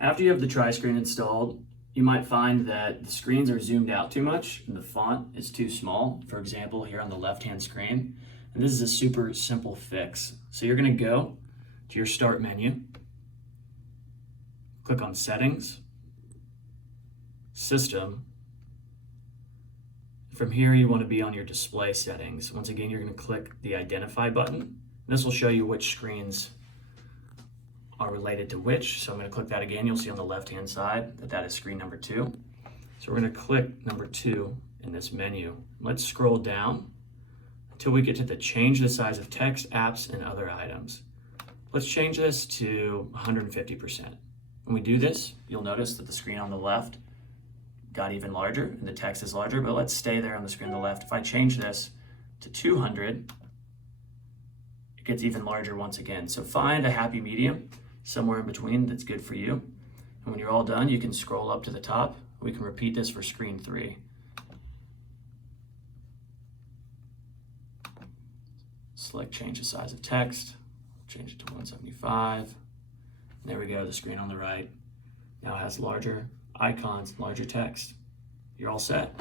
After you have the Tri-Screen installed, you might find that the screens are zoomed out too much and the font is too small. For example, here on the left-hand screen. And this is a super simple fix. So you're going to go to your Start menu, click on Settings, System. From here, you want to be on your display settings. Once again, you're going to click the Identify button. This will show you which screens are related to which. So I'm going to click that again. You'll see on the left-hand side that that is screen number 2. So we're going to click number 2 in this menu. Let's scroll down until we get to the change the size of text, apps, and other items. Let's change this to 150%. When we do this, you'll notice that the screen on the left got even larger and the text is larger, but let's stay there on the screen on the left. If I change this to 200, it gets even larger once again. So find a happy medium somewhere in between that's good for you. And when you're all done, you can scroll up to the top. We can repeat this for screen 3. Select change the size of text, change it to 175. And there we go, the screen on the right now has larger icons, larger text. You're all set.